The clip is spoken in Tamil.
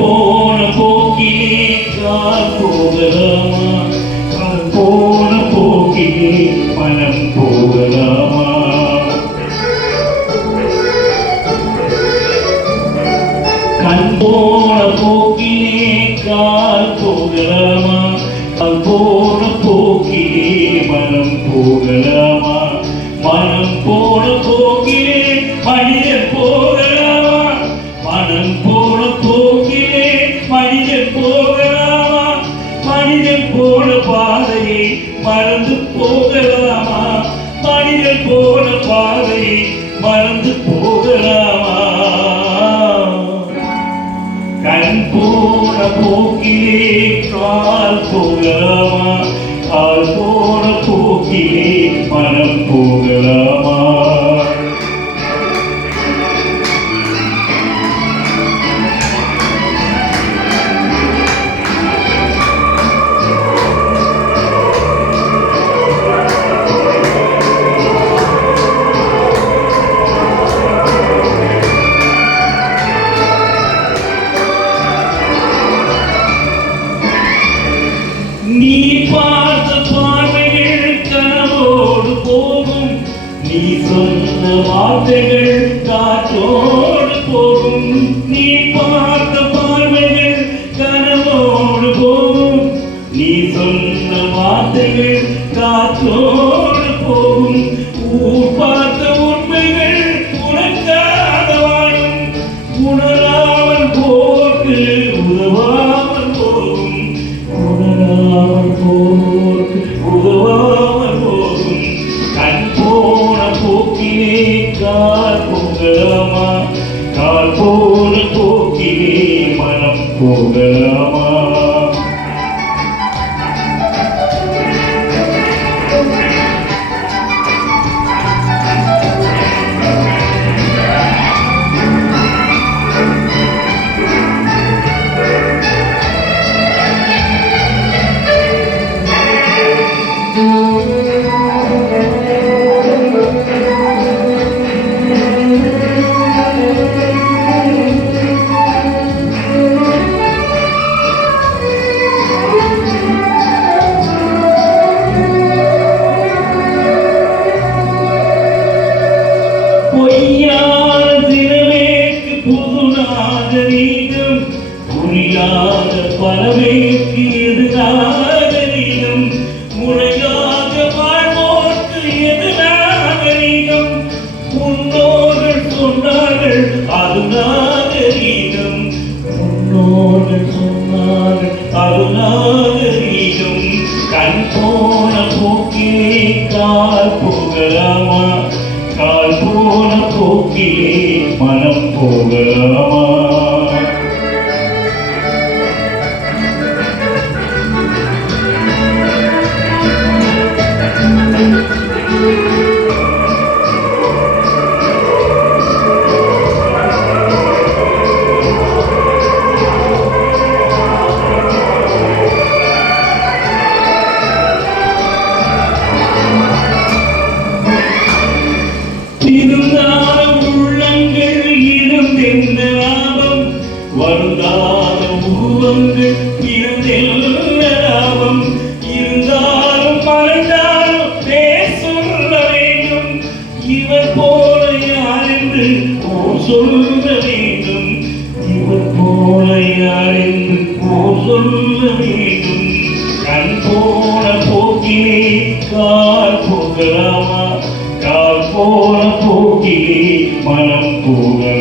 போன போக்கிலே கால் போகலாமா? கால் போன போக்கிலே மனம் போகலாமா? கண் போன போக்கிலே கால் போகலாமா? கால் போன போக்கிலே மனம் போகலாமா? மனம் போன போக்கிலே மனிதன் போகலாமா? மனம் போன போக்கிலே மனிதன் போகலாமா? மனிதன் போன பாதையை மறந்து போகலாமா? மனிதன் போன பாதையை மறந்து போகலாமா? கண் போன போக்கிலே கால் போகலாமா? கால் போன போக்கிலே மனம் போகலாமா? நீ பார்த்த பார்வைகள் கனவோடு போகும், நீ சொன்ன வார்த்தைகள் காற்றோடு போகும். நீ பார்த்த பார்வைகள் கனவோடு போகும், நீ சொன்ன வார்த்தைகள் காற்றோடு போகும். ஊர் பார்த்த உண்மைகள் உனக்காக வாழும், உணராமல் போக்கு உதவாமல் போகும். உணராமல் போக்கு உதவாமல் போகும். கண் போன போக்கிலே கால் போகலாமா? கால் போன போக்கிலே மனம் போகலாமா? பொய்யான தினமேற்கு புது நாகரீகம், புரியாத பறவைக்கு எது நாகரீகம்? முறையாக வாழ்வோர்க்கு எது நாகரீகம்? முன்னோர்கள் சொன்னார்கள் அது நாகரீகம். முன்னோர்கள் சொன்னார்கள் அது நாகரீகம். கண் போன போக்கிலே கால் போகலாமா? கால் போன போக்கிலே மனம் போகலாமா? வருந்தாத உருவங்கள் இருந்தெல்ல லாபம். இருந்தாலும் மறைந்தாலும் பேசொல்ல வேண்டும். இவர் போல யார் என்று சொல்ல வேண்டும். இவர் போல யார் என்று சொல்ல வேண்டும். கண் போன போக்கிலே கால் போகலாமா? கால் போன போக்கிலே மனம் போகலாமா?